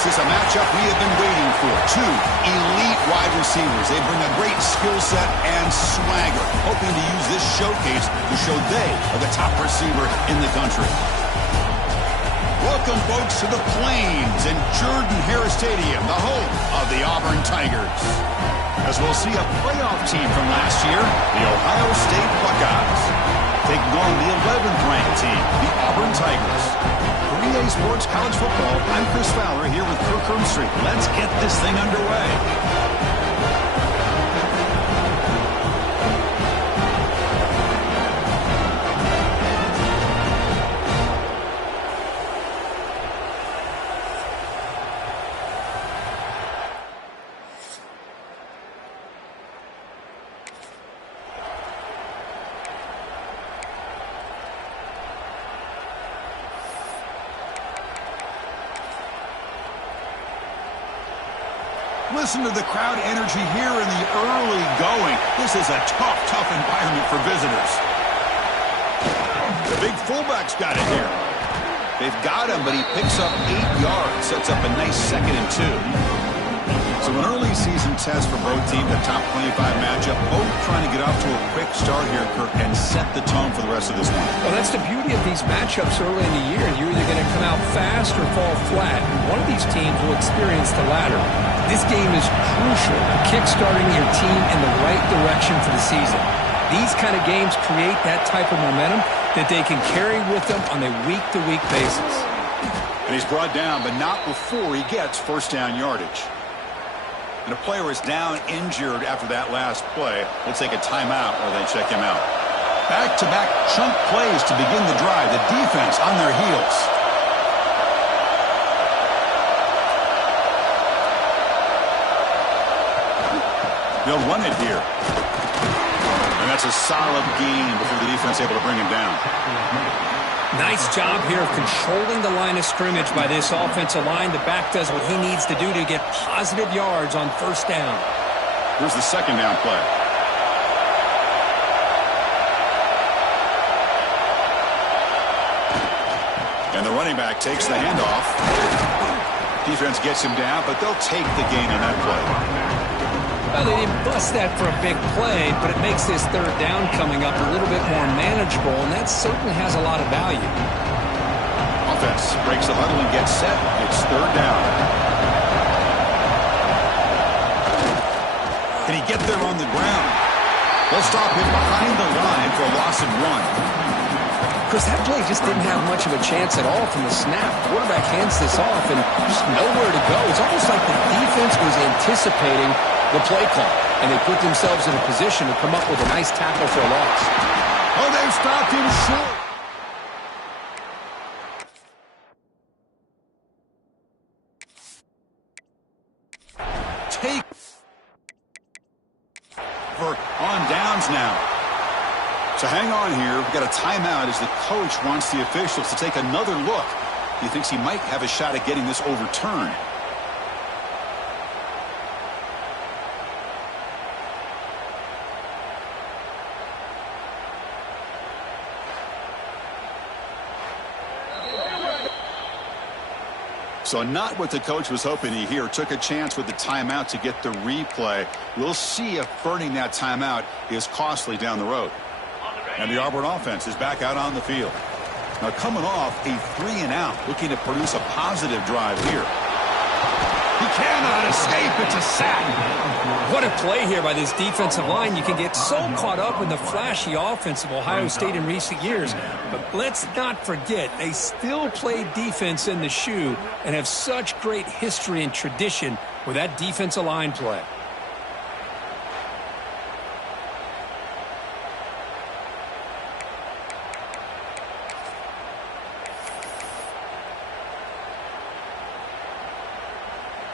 This is a matchup we have been waiting for. Two elite wide receivers. They bring a great skill set and swagger, hoping to use this showcase to show they are the top receiver in the country. Welcome, folks, to the Plains and Y2 Heru Stadium, the home of the Auburn Tigers. As we'll see a playoff team from last year, the Ohio State Buckeyes, taking on the 11th ranked team, the Auburn Tigers. For EA Sports College Football, I'm Chris Fowler here with Kirk Hermstreet. Let's get this thing underway. Listen to the crowd energy here in the early going. This is a tough environment for visitors. The big fullback's got it here. They've got him, but he picks up 8 yards. Sets up a nice 2nd and 2. So an early season test for both teams, the top 25 matchup. Both trying to get off to a quick start here, Kirk, and set the tone for the rest of this one. Well, that's the beauty of these matchups early in the year. You're either going to come out fast or fall flat. One of these teams will experience the latter. This game is crucial, kick-starting your team in the right direction for the season. These kind of games create that type of momentum that they can carry with them on a week-to-week basis. And he's brought down, but not before he gets first down yardage. And a player is down injured after that last play. We'll take a timeout or they check him out. Back-to-back chunk plays to begin the drive. The defense on their heels. They'll run it here. And that's a solid gain before the defense able to bring him down. Nice job here of controlling the line of scrimmage by this offensive line. The back does what he needs to do to get positive yards on first down. Here's the second down play. And the running back takes the handoff. Defense gets him down, but they'll take the gain on that play. Well, they didn't bust that for a big play, but it makes this third down coming up a little bit more manageable, and that certainly has a lot of value. Offense breaks the huddle and gets set. It's third down. Can he get there on the ground? They'll stop him behind the line for a loss of 1. Because that play just didn't have much of a chance at all from the snap. Quarterback hands this off and just nowhere to go. It's almost like the defense was anticipating the play call, and they put themselves in a position to come up with a nice tackle for a loss. Oh, they've stopped him short. Take for on downs now. So hang on here. We've got a timeout as the coach wants the officials to take another look. He thinks he might have a shot at getting this overturned. So not what the coach was hoping to hear. Took a chance with the timeout to get the replay. We'll see if burning that timeout is costly down the road. And the Auburn offense is back out on the field. Now coming off a 3-and-out, looking to produce a positive drive here. He cannot escape. It's a sack. What a play here by this defensive line. You can get so caught up in the flashy offense of Ohio State in recent years. But let's not forget, they still play defense in the shoe and have such great history and tradition with that defensive line play.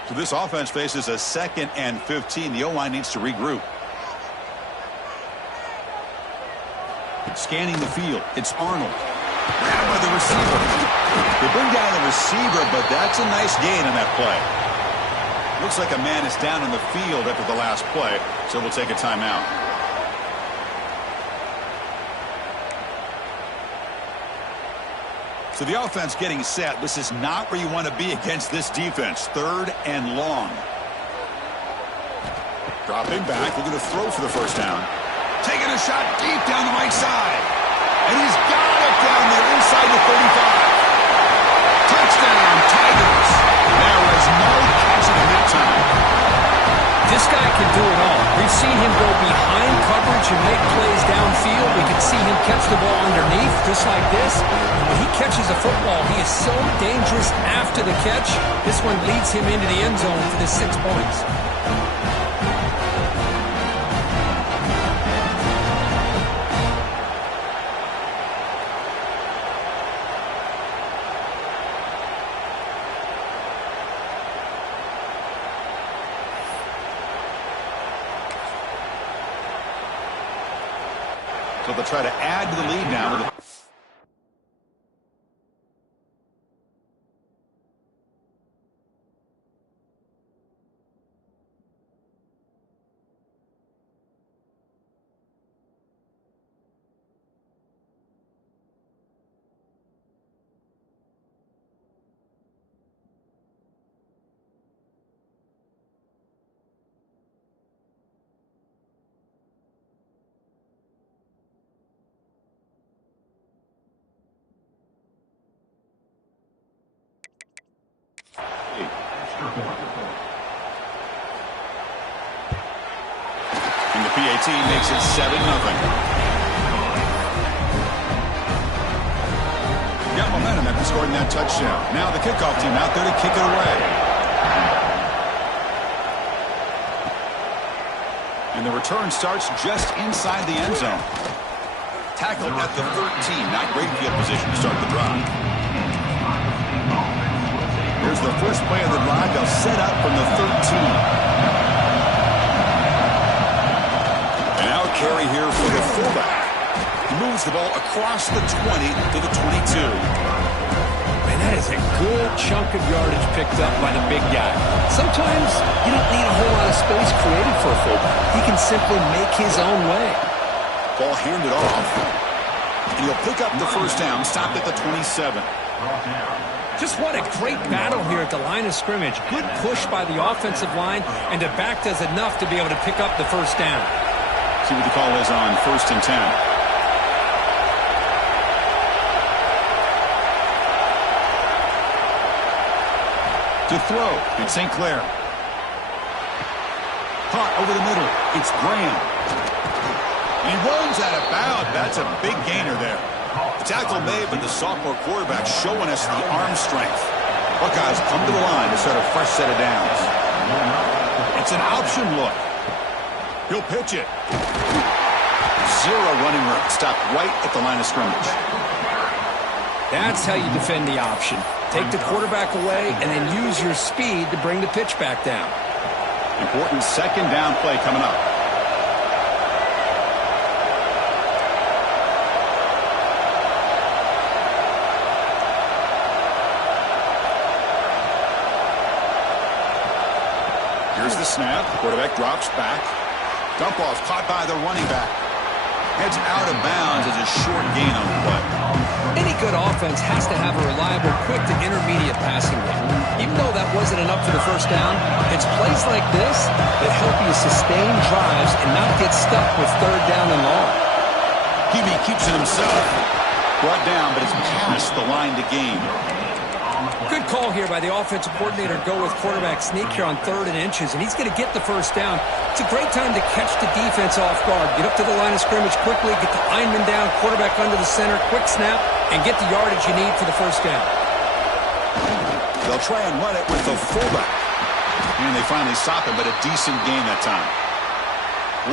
So this offense faces a 2nd and 15. The O-line needs to regroup. Scanning the field. It's Arnold. Grabbed by the receiver. They bring down the receiver, but that's a nice gain on that play. Looks like a man is down in the field after the last play, so we'll take a timeout. So the offense getting set. This is not where you want to be against this defense. 3rd and long. Dropping back, looking to throw for the first down. Taking a shot deep down the right side. And he's got it down there inside the 35. Touchdown, Tigers. There was no catching him that time. This guy can do it all. We've seen him go behind coverage and make plays downfield. We can see him catch the ball underneath, just like this. And when he catches a football, he is so dangerous after the catch. This one leads him into the end zone for the 6 points. So they'll try to add to the lead now. With and the PAT makes it 7-0. Got momentum after scoring that touchdown. Now the kickoff team out there to kick it away. And the return starts just inside the end zone. Tackled at the 13. Not great field position to start the drive. Here's the first play of the drive. They'll set up from the 13. Carry here for the fullback. He moves the ball across the 20 to the 22. Man, that is a good chunk of yardage picked up by the big guy. Sometimes you don't need a whole lot of space created for a fullback. He can simply make his own way. Ball handed off. And he'll pick up the first down, stopped at the 27. Just what a great battle here at the line of scrimmage. Good push by the offensive line, and the back does enough to be able to pick up the first down. See what the call is on 1st and 10. To throw, it's St. Clair. Caught over the middle, it's Graham. He runs out of bounds. That's a big gainer there. The tackle made, but the sophomore quarterback showing us the arm strength. Buckeyes come to the line to start a fresh set of downs. It's an option look. He'll pitch it. 0 running room. Stopped right at the line of scrimmage. That's how you defend the option. Take the quarterback away and then use your speed to bring the pitch back down. Important 2nd down play coming up. Here's the snap. The quarterback drops back. Dump off caught by the running back. Heads out of bounds as a short gain on the play. Any good offense has to have a reliable, quick to intermediate passing game. Even though that wasn't enough for the first down, it's plays like this that help you sustain drives and not get stuck with 3rd down and long. Hebe keeps it himself. Brought down, but it's past the line to gain. Good call here by the offensive coordinator to go with quarterback sneak here on 3rd and inches, and he's going to get the first down. It's a great time to catch the defense off guard. Get up to the line of scrimmage quickly, get the lineman down, quarterback under the center, quick snap, and get the yardage you need for the first down. They'll try and run it with the fullback. And they finally stop him, but a decent gain that time.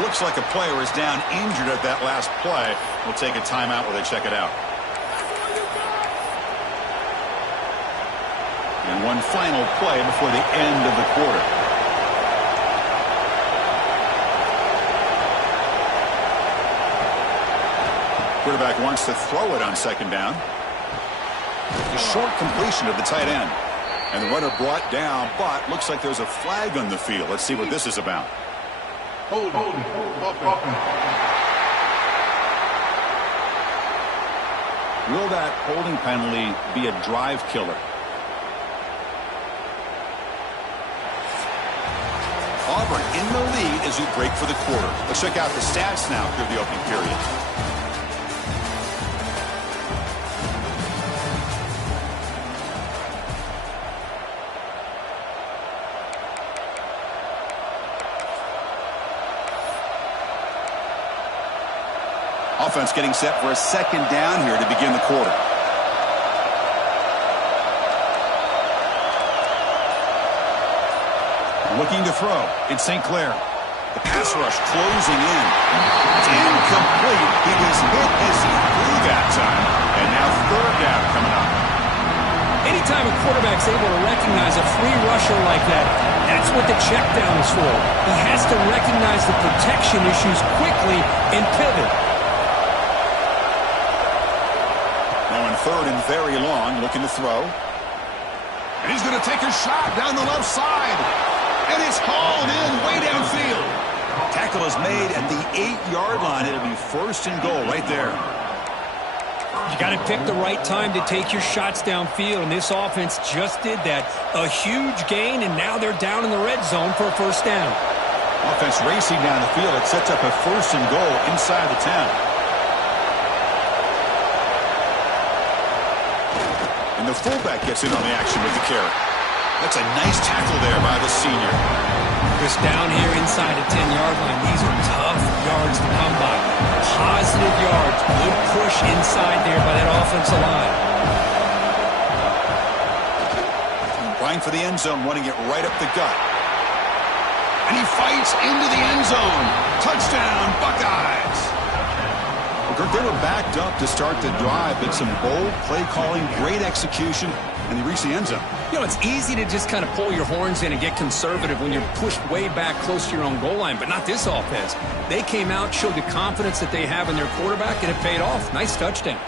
Looks like a player is down injured at that last play. We'll take a timeout while they check it out. And one final play before the end of the quarter. Quarterback wants to throw it on 2nd down. A short completion of the tight end. And the runner brought down, but looks like there's a flag on the field. Let's see what this is about. Hold. Will that holding penalty be a drive killer? Auburn in the lead as we break for the quarter. Let's check out the stats now through the opening period. Offense getting set for a second down here to begin the quarter. Looking to throw. It's St. Clair. The pass rush closing in. It's incomplete. He was hit as he threw that time. And now third down coming up. Anytime a quarterback's able to recognize a free rusher like that, that's what the check down is for. He has to recognize the protection issues quickly and pivot. Third and very long, looking to throw. And he's going to take a shot down the left side. And it's hauled in way downfield. Tackle is made at the 8-yard line. It'll be first and goal right there. You got to pick the right time to take your shots downfield, and this offense just did that. A huge gain, and now they're down in the red zone for a first down. Offense racing down the field. It sets up a first and goal inside the 10. And the fullback gets in on the action with the carry. That's a nice tackle there by the senior. Just down here inside the 10-yard line. These are tough yards to come by. Positive yards. Good push inside there by that offensive line. Going for the end zone, running it right up the gut. And he fights into the end zone. Touchdown, Buckeyes. Well, Kirk, they were backed up to start the drive, but some bold play calling, great execution, and they reached the end zone. You know, it's easy to just kind of pull your horns in and get conservative when you're pushed way back close to your own goal line, but not this offense. They came out, showed the confidence that they have in their quarterback, and it paid off. Nice touchdown.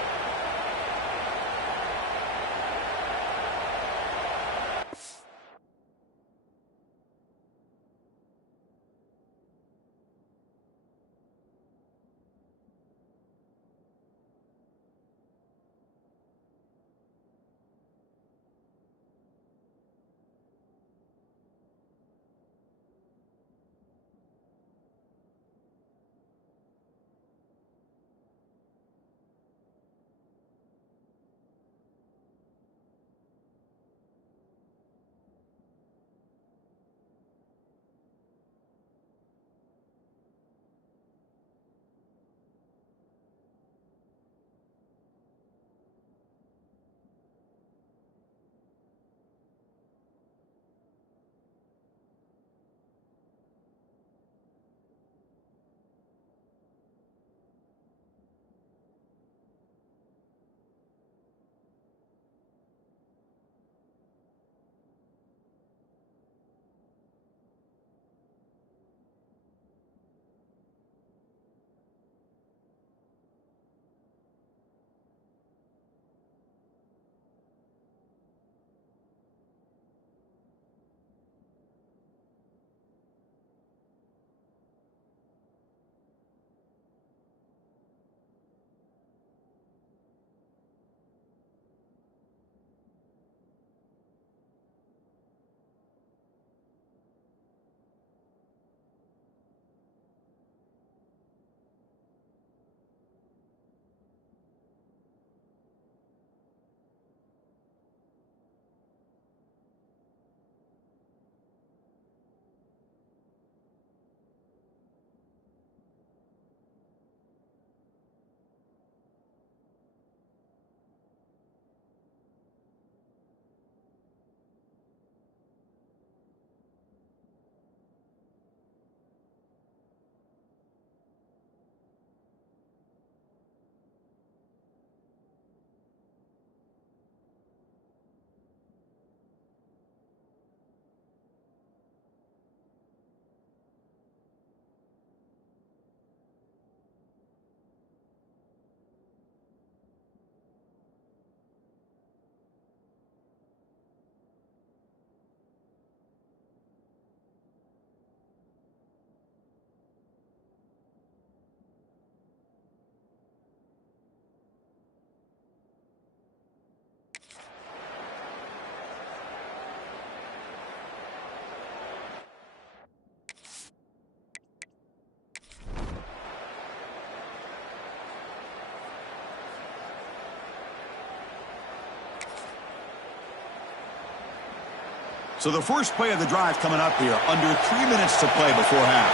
So the first play of the drive coming up here, under 3 minutes to play before half.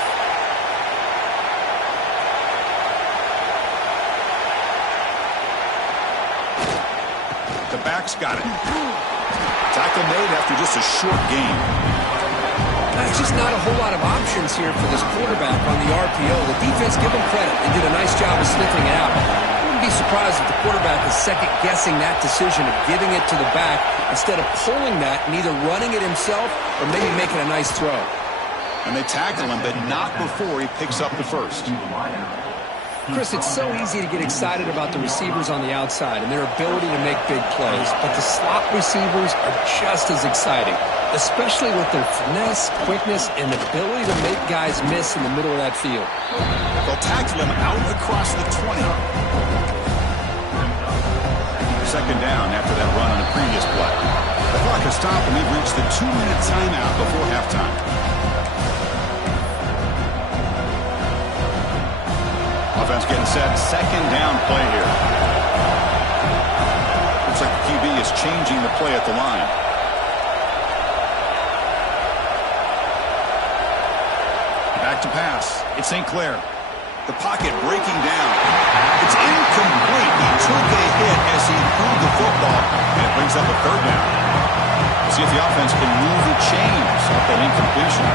The back's got it. Tackle made after just a short gain. There's just not a whole lot of options here for this quarterback on the RPO. The defense, give him credit. They did a nice job of sniffing it out. I wouldn't be surprised if the quarterback is second-guessing that decision of giving it to the back instead of pulling that and either running it himself or maybe making a nice throw. And they tackle him, but not before he picks up the first. Chris, it's so easy to get excited about the receivers on the outside and their ability to make big plays, but the slot receivers are just as exciting, especially with their finesse, quickness, and ability to make guys miss in the middle of that field. They'll tackle him out across the 20. Second down after that run on the previous play. The clock has stopped, and we've reached the 2-minute timeout before halftime. Offense getting set. Second down play here. Looks like the QB is changing the play at the line. Back to pass. It's St. Clair. The pocket breaking down. It's incomplete. He took a hit as he threw the football, and it brings up a third down. We'll see if the offense can move the chains off that incompletion.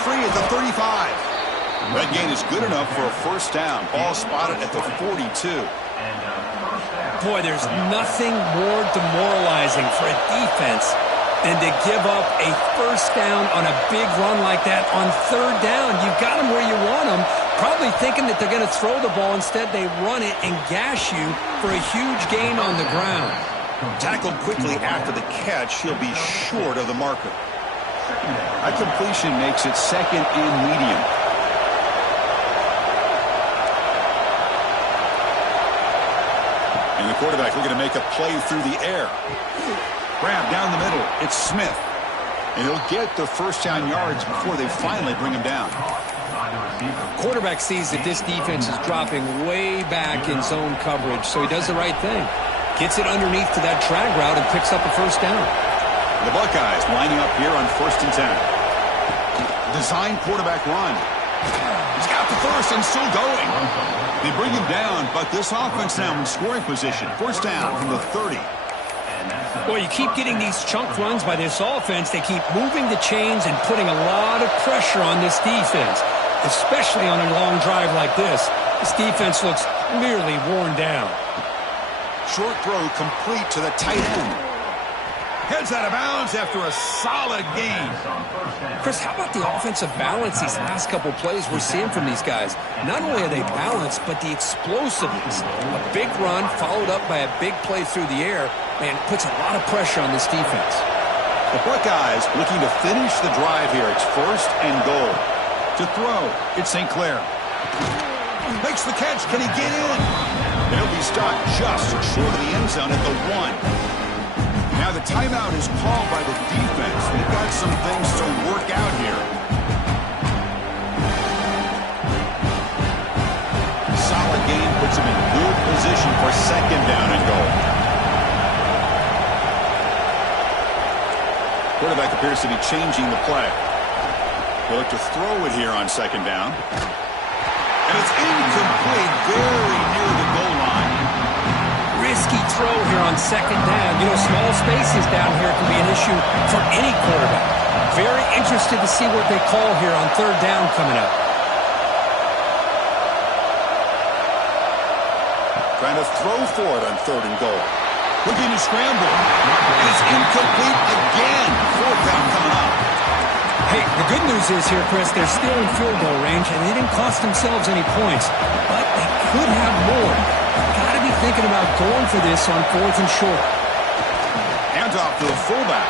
Free at the 35. That gain is good enough for a first down. Ball spotted at the 42. Boy, there's nothing more demoralizing for a defense than to give up a first down on a big run like that on third down. You've got them where you want them, probably thinking that they're going to throw the ball. Instead, they run it and gash you for a huge gain on the ground. Tackled quickly after the catch, he'll be short of the marker. That completion makes it second and medium. And the quarterback looking to make a play through the air. Grab down the middle. It's Smith. And he'll get the first down yards before they finally bring him down. Quarterback sees that this defense is dropping way back in zone coverage, so he does the right thing. Gets it underneath to that drag route and picks up a first down. The Buckeyes lining up here on 1st and 10. Design quarterback run. He's got the first and still going. They bring him down, but this offense now in scoring position. First down from the 30. Boy, you keep getting these chunk runs by this offense. They keep moving the chains and putting a lot of pressure on this defense, especially on a long drive like this. This defense looks clearly worn down. Short throw complete to the tight end. Heads out of bounds after a solid gain. Chris, how about the offensive balance these last couple plays we're seeing from these guys? Not only are they balanced, but the explosiveness. A big run followed up by a big play through the air, man, puts a lot of pressure on this defense. The Buckeyes looking to finish the drive here. It's 1st and goal. To throw, it's St. Clair. Makes the catch. Can he get in? He'll be stopped just short of the end zone at the 1. Now the timeout is called by the defense. They've got some things to work out here. Solid gain puts him in good position for second down and goal. Quarterback appears to be changing the play. He'll look to throw it here on second down. And it's incomplete, very near the goal line. Risky throw here on second down. You know, small spaces down here can be an issue for any quarterback. Very interested to see what they call here on third down coming up. Trying to throw for it on 3rd and goal. Looking to scramble. And it's incomplete again. 4th down coming up. Hey, the good news is here, Chris, they're still in field goal range, and they didn't cost themselves any points. But they could have more. Got to be thinking about going for this on 4th and short. Hands off to the fullback.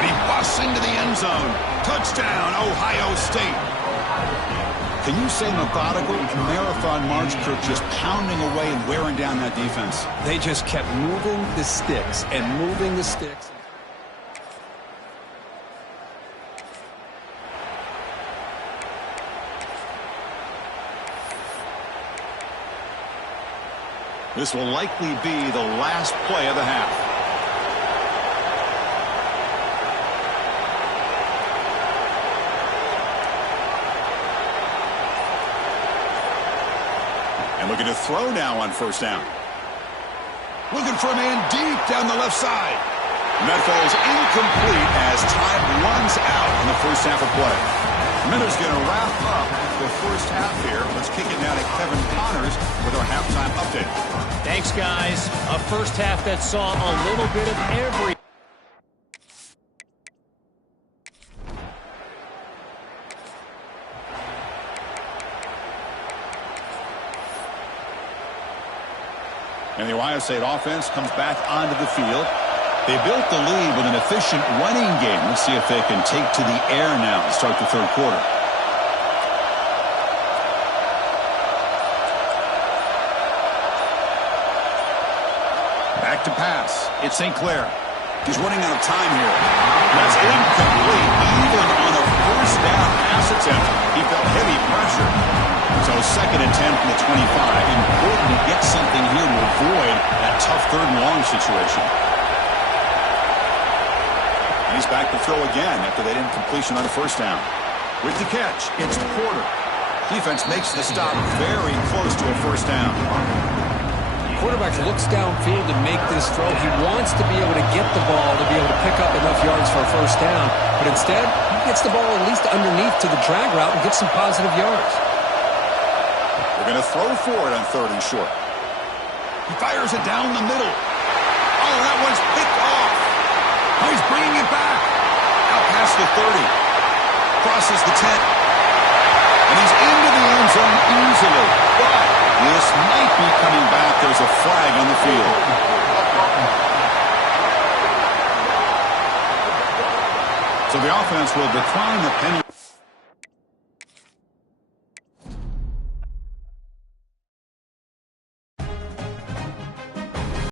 And he busts into the end zone. Touchdown, Ohio State. Can you say methodical? A marathon march, Kirk, just pounding away and wearing down that defense. They just kept moving the sticks and moving the sticks. This will likely be the last play of the half. And looking to throw now on first down. Looking for a man deep down the left side. And that falls incomplete as time runs out in the first half of play. Miller's going to wrap up the first half here. Let's kick it now to Kevin Connors with our halftime update. Thanks, guys. A first half that saw a little bit of every... And the Ohio State offense comes back onto the field. They built the lead with an efficient running game. Let's see if they can take to the air now to start the third quarter. Back to pass. It's St. Clair. He's running out of time here. That's incomplete. Even on a first down pass attempt, he felt heavy pressure. So second attempt from the 25. Important to get something here to avoid that tough third and long situation. And he's back to throw again after that incompletion on a first down. With the catch, it's Porter. Defense makes the stop very close to a first down. Quarterback looks downfield to make this throw. He wants to be able to get the ball to be able to pick up enough yards for a first down. But instead, he gets the ball at least underneath to the drag route and gets some positive yards. They're going to throw for it on third and short. He fires it down the middle. Oh, that one's picked off. Oh, he's bringing it back. Out past the 30. Crosses the 10. And he's into the end zone easily. But this might be coming back. There's a flag on the field. So the offense will decline the penalty.